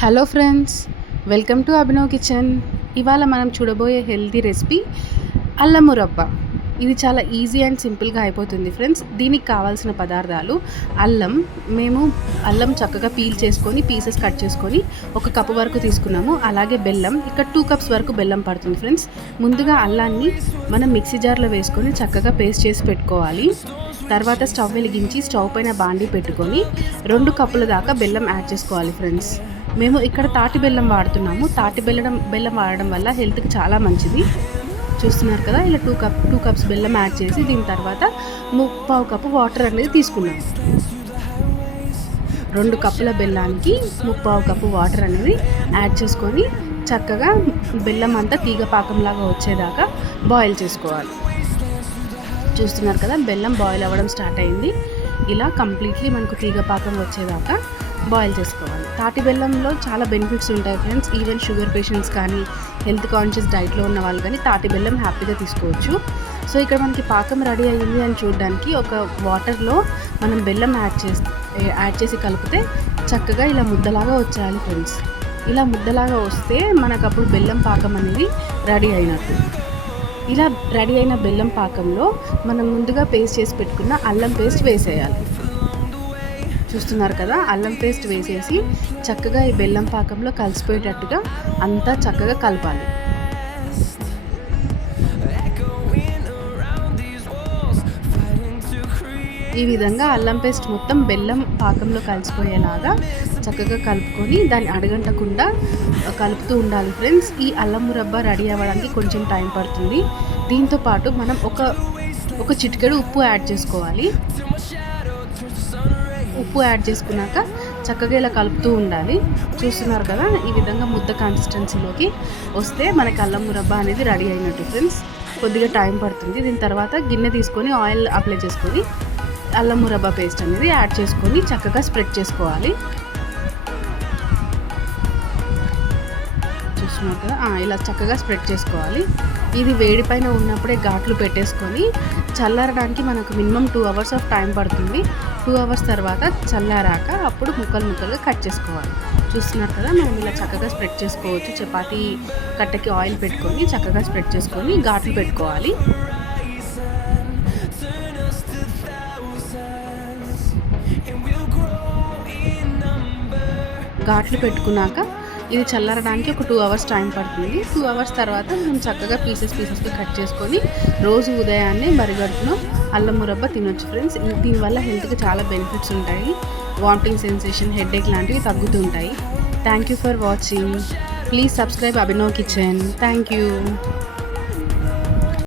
Hello friends, welcome to Abhinav kitchen. ఇవాళ మనం చూడబోయే హెల్తీ రెసిపీ అల్లం మురబ్బ. ఇది చాలా ఈజీ అండ్ సింపుల్గా అయిపోతుంది ఫ్రెండ్స్. దీనికి కావాల్సిన పదార్థాలు మేము అల్లం చక్కగా పీల్ చేసుకొని పీసెస్ కట్ చేసుకొని 1 కప్పు వరకు తీసుకున్నాము. అలాగే బెల్లం, ఇక్కడ 2 కప్స్ వరకు బెల్లం పడుతుంది ఫ్రెండ్స్. ముందుగా అల్లాన్ని మనం మిక్సీ జార్లో వేసుకొని చక్కగా పేస్ట్ చేసి పెట్టుకోవాలి. తర్వాత స్టవ్ వెలిగించి స్టవ్ పైన బాండీ పెట్టుకొని 2 కప్పుల దాకా బెల్లం యాడ్ చేసుకోవాలి ఫ్రెండ్స్. మేము ఇక్కడ తాటి బెల్లం వాడుతున్నాము. తాటి బెల్లం వాడడం వల్ల హెల్త్కి చాలా మంచిది. చూస్తున్నారు కదా, ఇలా 2 కప్స్ బెల్లం యాడ్ చేసి దీని తర్వాత 3/4 కప్పు వాటర్ అనేది తీసుకున్నాం. 2 కప్పుల బెల్లానికి 3/4 కప్పు వాటర్ అనేది యాడ్ చేసుకొని చక్కగా బెల్లం అంతా తీగ పాకంలాగా వచ్చేదాకా బాయిల్ చేసుకోవాలి. చూస్తున్నారు కదా, బెల్లం బాయిల్ అవ్వడం స్టార్ట్ అయింది. ఇలా కంప్లీట్లీ మనకు తీగ పాకం వచ్చేదాకా బాయిల్ చేసుకోవాలి. తాటి బెల్లంలో చాలా బెనిఫిట్స్ ఉంటాయి ఫ్రెండ్స్. ఈవెన్ షుగర్ పేషెంట్స్ కానీ, హెల్త్ కాన్షియస్ డైట్లో ఉన్న వాళ్ళు కానీ తాటి బెల్లం హ్యాపీగా తీసుకోవచ్చు. సో ఇక్కడ మనకి పాకం రెడీ అయ్యింది అని చూడడానికి ఒక వాటర్లో మనం బెల్లం యాడ్ చేసి కలిపితే చక్కగా ఇలా ముద్దలాగా వచ్చేయాలి ఫ్రెండ్స్. ఇలా ముద్దలాగా వస్తే మనకు అప్పుడు బెల్లం పాకం అనేది రెడీ అయినట్టు. ఇలా రెడీ అయిన బెల్లం పాకంలో మనం ముందుగా పేస్ట్ చేసి పెట్టుకున్న అల్లం పేస్ట్ వేసేయాలి. చూస్తున్నారు కదా, అల్లం పేస్ట్ వేసేసి చక్కగా ఈ బెల్లం పాకంలో కలిసిపోయేటట్టుగా అంతా చక్కగా కలపాలి. ఈ విధంగా అల్లం పేస్ట్ మొత్తం బెల్లం పాకంలో కలిసిపోయేలాగా చక్కగా కలుపుకొని దాన్ని అడగంటకుండా కలుపుతూ ఉండాలి ఫ్రెండ్స్. ఈ అల్లం మురబ్బ రెడీ అవ్వడానికి కొంచెం టైం పడుతుంది. దీంతోపాటు మనం ఒక చిటికెడు ఉప్పు యాడ్ చేసుకోవాలి. ఉప్పు యాడ్ చేసుకున్నాక చక్కగా ఇలా కలుపుతూ ఉండాలి. చూస్తున్నారు కదా, ఈ విధంగా ముద్ద కన్సిస్టెన్సీలోకి వస్తే మనకి అల్లం మురబ్బ అనేది రెడీ అయినట్టు ఫ్రెండ్స్. కొద్దిగా టైం పడుతుంది. దీని తర్వాత గిన్నె తీసుకొని ఆయిల్ అప్లై చేసుకొని అల్లం మురబ్బ పేస్ట్ అనేది యాడ్ చేసుకొని చక్కగా స్ప్రెడ్ చేసుకోవాలి. చూస్తున్నారు కదా, ఇలా చక్కగా స్ప్రెడ్ చేసుకోవాలి. ఇది వేడి పైన ఉన్నప్పుడే ఘాట్లు పెట్టేసుకొని చల్లారడానికి మనకు మినిమం 2 అవర్స్ ఆఫ్ టైం పడుతుంది. 2 అవర్స్ తర్వాత చల్లారాక అప్పుడు ముక్కలుగా కట్ చేసుకోవాలి. చూస్తున్నారు కదా, మనం ఇలా చక్కగా స్ప్రెడ్ చేసుకోవచ్చు. చపాతీ కట్టకి ఆయిల్ పెట్టుకొని చక్కగా స్ప్రెడ్ చేసుకొని ఘాట్లు పెట్టుకోవాలి. ఘాట్లు పెట్టుకున్నాక ఇది చల్లారడానికి ఒక 2 అవర్స్ టైం పడుతుంది. 2 అవర్స్ తర్వాత మనం చక్కగా పీసెస్గా కట్ చేసుకొని రోజు ఉదయాన్నే మరిగడుపున అల్లం మురబ్బ తినొచ్చు ఫ్రెండ్స్. దీనివల్ల హెల్త్కి చాలా బెనిఫిట్స్ ఉంటాయి. వామిటింగ్ సెన్సేషన్, హెడేక్ లాంటివి తగ్గుతుంటాయి. Thank you for watching. Please subscribe Abhinav kitchen. Thank you.